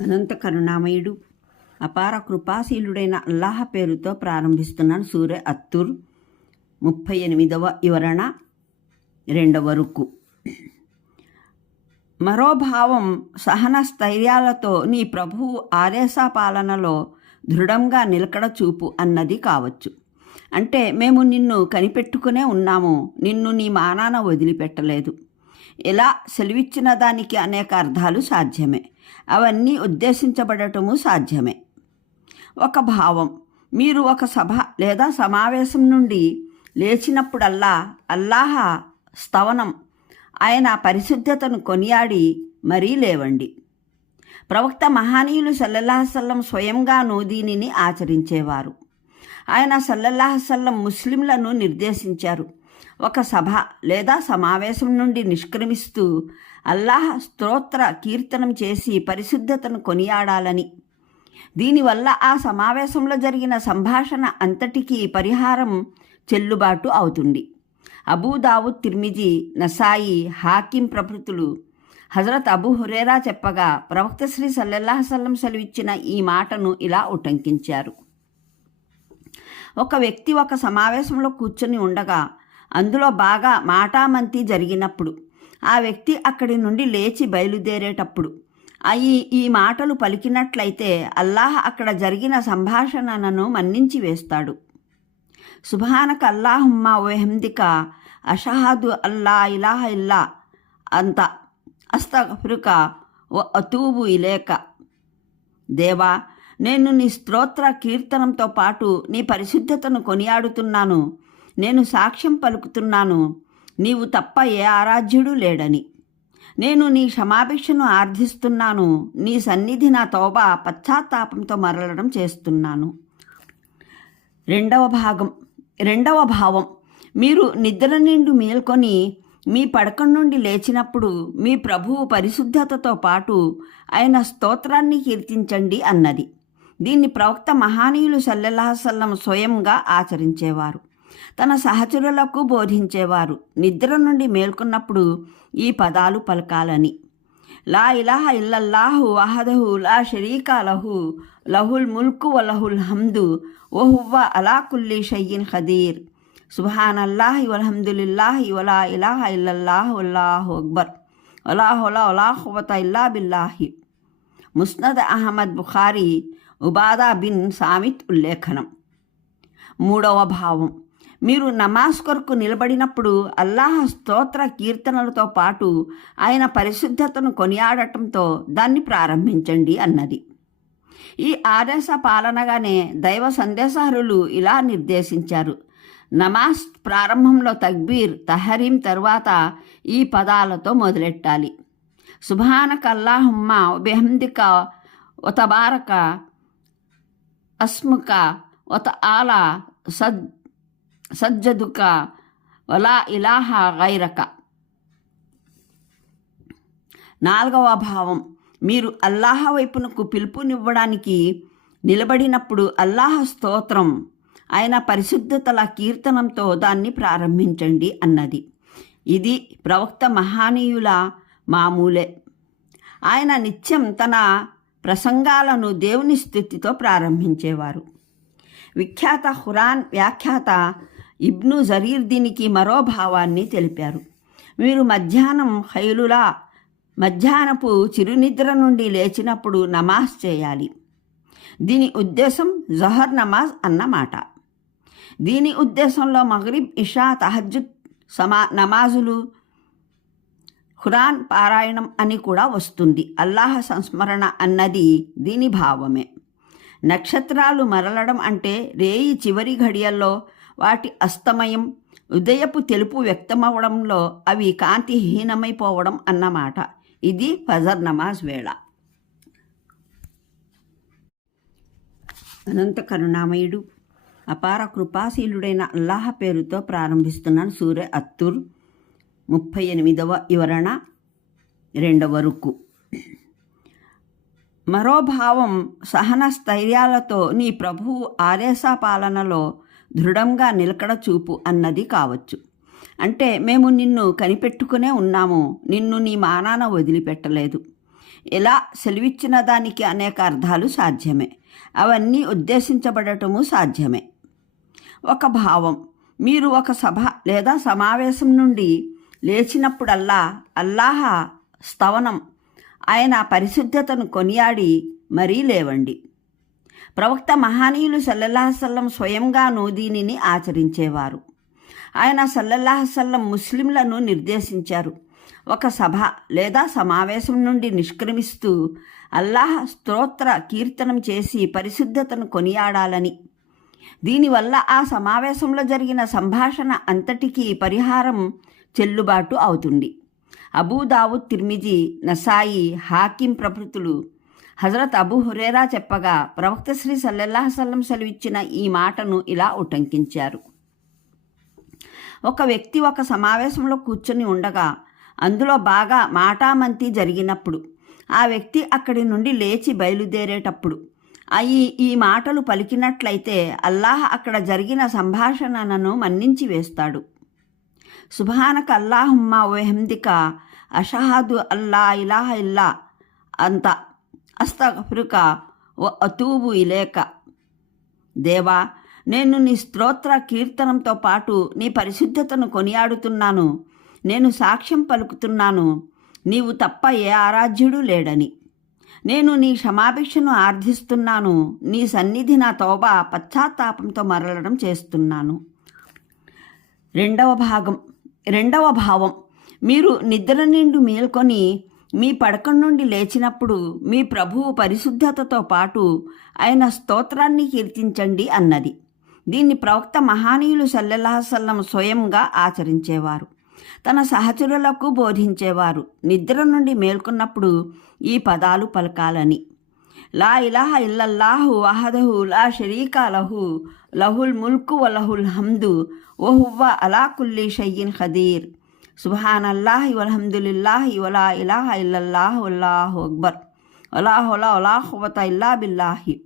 అనంత కరుణామయుడు అపార కృపాశీలుడైన అల్లాహ పేరుతో ప్రారంభిస్తున్నాను సూర్య అత్తూర్ ముప్పై ఎనిమిదవ వివరణ రెండవ రుక్కు మరో భావం సహన స్థైర్యాలతో నీ ప్రభువు ఆదేశ పాలనలో దృఢంగా నిలకడ చూపు అన్నది కావచ్చు. అంటే మేము నిన్ను కనిపెట్టుకునే ఉన్నాము నిన్ను నీ మానాన వదిలిపెట్టలేదు. ఇలా సెలవిచ్చిన దానికి అనేక అర్థాలు సాధ్యమే. అవన్నీ ఉద్దేశించబడటము సాధ్యమే. ఒక భావం మీరు ఒక సభ లేదా సమావేశం నుండి లేచినప్పుడల్లా అల్లాహ స్తవనం ఆయన పరిశుద్ధతను కొనియాడి మరీ లేవండి. ప్రవక్త మహానీయులు సల్లల్లాహసల్లం స్వయంగాను దీనిని ఆచరించేవారు. ఆయన సల్లల్లాహసల్లం ముస్లింలను నిర్దేశించారు. ఒక సభ లేదా సమావేశం నుండి నిష్క్రమిస్తూ అల్లాహ్ స్తోత్ర కీర్తనం చేసి పరిశుద్ధతను కొనియాడాలని. దీనివల్ల ఆ సమావేశంలో జరిగిన సంభాషణ అంతటికీ పరిహారం చెల్లుబాటు అవుతుంది. అబూదావుద్ తిర్మిజీ నసాయి హాకిం ప్రభృతులు హజరత్ అబూ హురేరా చెప్పగా ప్రవక్త శ్రీ సల్లెల్లాహసల్లం సెలవిచ్చిన ఈ మాటను ఇలా ఉటంకించారు. ఒక వ్యక్తి ఒక సమావేశంలో కూర్చొని ఉండగా అందులో బాగా మాటామంతి జరిగినప్పుడు ఆ వ్యక్తి అక్కడి నుండి లేచి బయలుదేరేటప్పుడు. ఈ ఈ మాటలు పలికినట్లయితే అల్లాహ్ అక్కడ జరిగిన సంభాషణను మన్నించి వేస్తాడు. సుభానక అల్లాహుమ్మా ఓహెందిక అషహాదు అల్లా ఇలాహ ఇల్లా అంత అస్తఫిరుక ఓ అతూబు ఇలేక. దేవా నేను నీ స్తోత్ర కీర్తనంతో పాటు నీ పరిశుద్ధతను కొనియాడుతున్నాను. నేను సాక్ష్యం పలుకుతున్నాను. నీవు తప్ప ఏ ఆరాధ్యుడు లేడని. నేను నీ క్షమాభిక్షను ఆర్థిస్తున్నాను నీ సన్నిధి నా తోబా పశ్చాత్తాపంతో మరలడం చేస్తున్నాను. రెండవ భాగం. రెండవ భావం. మీరు నిద్ర నిండు మేల్కొని మీ పడక నుండి లేచినప్పుడు మీ ప్రభువు పరిశుద్ధతతో పాటు ఆయన స్తోత్రాన్ని కీర్తించండి అన్నది. దీన్ని ప్రవక్త మహానీయులు సల్లెల్లాహసల్లం స్వయంగా ఆచరించేవారు. తన సహచరులకు బోధించేవారు. నిద్ర నుండి మేల్కొన్నప్పుడు ఈ పదాలు పలకాలని. లా ఇలాహ ఇల్లల్లాహు అహదహు లా షరీకా లహు లహుల్ ముల్కు వలహుల్ హమ్దు ఓహువ్వ అలా కుల్లి షయ్యిన్ ఖదీర్. సుహాన్ అల్లాహ్ వల్హమ్దుల్లాహి వలా ఇలాహ ఇల్లల్లాహ్ వల్లాహు అక్బర్. వలాహులా వలాహువత ఇల్లా బిల్లాహి. Musnad Ahmad Bukhari Ubada bin Samit ఉల్లేఖనం. మూడవ భావం. మీరు నమాజ్ కొరకు నిలబడినప్పుడు అల్లాహ్ స్తోత్ర కీర్తనలతో పాటు ఆయన పరిశుద్ధతను కొనియాడటంతో దాన్ని ప్రారంభించండి అన్నది. ఈ ఆదేశ పాలనగానే దైవ సందేశహరులు ఇలా నిర్దేశించారు. నమాజ్ ప్రారంభంలో తక్బీర్ తహరీం తరువాత ఈ పదాలతో మొదలెట్టాలి. సుభానక అల్లాహుమ్మ బెహందిక ఒతబారక అస్ముక ఒత ఆలా సద్ సజ్జదుక వలా ఇలాహ గైరక. నాలుగవ భావం మీరు అల్లాహ వైపునకు పిలుపునివ్వడానికి నిలబడినప్పుడు అల్లాహ స్తోత్రం ఆయన పరిశుద్ధతల కీర్తనంతో దాన్ని ప్రారంభించండి అన్నది. ఇది ప్రవక్త మహానీయుల మామూలే. ఆయన నిత్యం తన ప్రసంగాలను దేవుని స్థుతితో ప్రారంభించేవారు. విఖ్యాత హురాన్ వ్యాఖ్యాత ఇబ్ను జరీర్ దీనికి మరో భావాన్ని తెలిపారు. మీరు మధ్యాహ్నం హైలులా మధ్యాహ్నపు చిరునిద్ర నుండి లేచినప్పుడు నమాజ్ చేయాలి. దీని ఉద్దేశం జహర్ నమాజ్ అన్నమాట. దీని ఉద్దేశంలో మగరిబ్ ఇషా తహజ్జుద్ సమా నమాజులు ఖురాన్ పారాయణం అని కూడా వస్తుంది. అల్లాహ సంస్మరణ అన్నది దీని భావమే. నక్షత్రాలు మరలడం అంటే రేయి చివరి ఘడియల్లో వాటి అస్తమయం ఉదయపు తెలుపు వ్యక్తమవడంలో అవి కాంతిహీనమైపోవడం అన్నమాట. ఇది ఫజర్ నమాజ్ వేళ. అనంత కరుణామయుడు అపార కృపాశీలుడైన అల్లాహ పేరుతో ప్రారంభిస్తున్నాను సూర్య అత్తూర్ ముప్పై ఎనిమిదవ వివరణ రెండవ రుక్కు మరో భావం సహన స్థైర్యాలతో నీ ప్రభువు ఆదేశ పాలనలో దృఢంగా నిలకడ చూపు అన్నది కావచ్చు. అంటే మేము నిన్ను కనిపెట్టుకునే ఉన్నాము నిన్ను నీ మానాన వదిలిపెట్టలేదు. ఇలా సెలవిచ్చిన దానికి అనేక అర్థాలు సాధ్యమే. అవన్నీ ఉద్దేశించబడటము సాధ్యమే. ఒక భావం మీరు ఒక సభ లేదా సమావేశం నుండి లేచినప్పుడల్లా అల్లాహ స్తవనం ఆయన పరిశుద్ధతను కొనియాడి మరీ లేవండి. ప్రవక్త మహానీయులు సల్లల్లాహసల్లం స్వయంగాను దీనిని ఆచరించేవారు. ఆయన సల్లల్లాహసల్లం ముస్లింలను నిర్దేశించారు. ఒక సభ లేదా సమావేశం నుండి నిష్క్రమిస్తూ అల్లాహ్ స్తోత్ర కీర్తనం చేసి పరిశుద్ధతను కొనియాడాలని. దీనివల్ల ఆ సమావేశంలో జరిగిన సంభాషణ అంతటికీ పరిహారం చెల్లుబాటు అవుతుంది. Abu Dawud Tirmidhi Nasai Hakim ప్రభృతులు Hazrat Abu Hurairah చెప్పగా ప్రవక్త శ్రీ సల్లెల్లాహసల్లం సెలవిచ్చిన ఈ మాటను ఇలా ఉటంకించారు. ఒక వ్యక్తి ఒక సమావేశంలో కూర్చొని ఉండగా అందులో బాగా మాటామంతి జరిగినప్పుడు ఆ వ్యక్తి అక్కడి నుండి లేచి బయలుదేరేటప్పుడు ఈ ఈ మాటలు పలికినట్లయితే అల్లాహ్ అక్కడ జరిగిన సంభాషణను మన్నించి వేస్తాడు. సుభానక అల్లాహుమ్మా ఓహెందిక అషహాదు అల్లా ఇలాహ ఇల్లా అంత అస్తఫరుక అతూబు ఇలేక దేవా నేను నీ స్తోత్ర కీర్తనంతో పాటు నీ పరిశుద్ధతను కొనియాడుతున్నాను. నేను సాక్ష్యం పలుకుతున్నాను. నీవు తప్ప ఏ ఆరాధ్యుడు లేడని. నేను నీ క్షమాభిక్షను ఆర్థిస్తున్నాను నీ సన్నిధి నా తోబా పశ్చాత్తాపంతో మరలడం చేస్తున్నాను. రెండవ భాగం రెండవ భావం మీరు నిద్ర నిండు మేల్కొని మీ పడక నుండి లేచినప్పుడు మీ ప్రభువు పరిశుద్ధతతో పాటు ఆయన స్తోత్రాన్ని కీర్తించండి అన్నది. దీన్ని ప్రవక్త మహానీయులు సల్లెల్లాహసల్లం స్వయంగా ఆచరించేవారు. తన సహచరులకు బోధించేవారు. నిద్ర నుండి మేల్కొన్నప్పుడు ఈ పదాలు పలకాలని. లా ఇలాహ ఇల్లల్లాహు అహదహు లా షరీకా లహు లహుల్ ముల్కు వలహుల్ హమ్దు ఓహువ్వ అలా కుల్లి షయ్యిన్ ఖదీర్. సుబాన్ అల్లాహ్ వల్హమ్దులిల్లాహి వలా ఇలాహ ఇల్లల్లాహ్ ఉల్లాహు అక్బర్. వలాహులా వలాహువత ఇల్లా బిల్లాహి.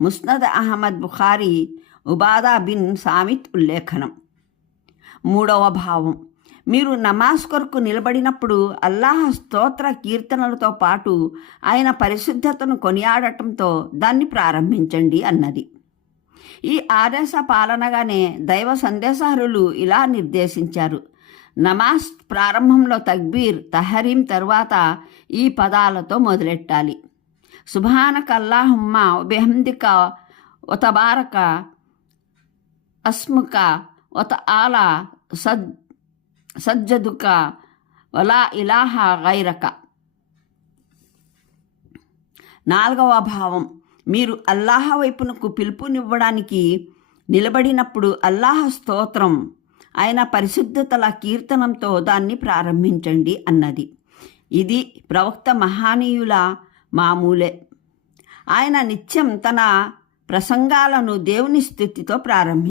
Musnad Ahmad Bukhari Ubada bin Samit ఉల్లేఖనం. మూడవ భావం. మీరు నమాజ్ కొరకు నిలబడినప్పుడు అల్లాహ్ స్తోత్ర కీర్తనలతో పాటు ఆయన పరిశుద్ధతను కొనియాడటంతో దాన్ని ప్రారంభించండి అన్నది. ఈ ఆదేశ పాలనగానే దైవ సందేశహరులు ఇలా నిర్దేశించారు. నమాజ్ ప్రారంభంలో తక్బీర్ తహరీం తర్వాత ఈ పదాలతో మొదలెట్టాలి. సుభానక అల్లాహుమ్మ బెహందిక ఒతబారక అస్ముక ఒత ఆలా సద్ సజ్జదుక వలా ఇలాహ గైరక. నాలుగవ భావం మీరు అల్లాహ వైపునకు పిలుపునివ్వడానికి నిలబడినప్పుడు అల్లాహ స్తోత్రం ఆయన పరిశుద్ధతల కీర్తనంతో దాన్ని ప్రారంభించండి అన్నది. ఇది ప్రవక్త మహానీయుల మామూలే. ఆయన నిత్యం తన ప్రసంగాలను దేవుని స్థుతితో ప్రారంభి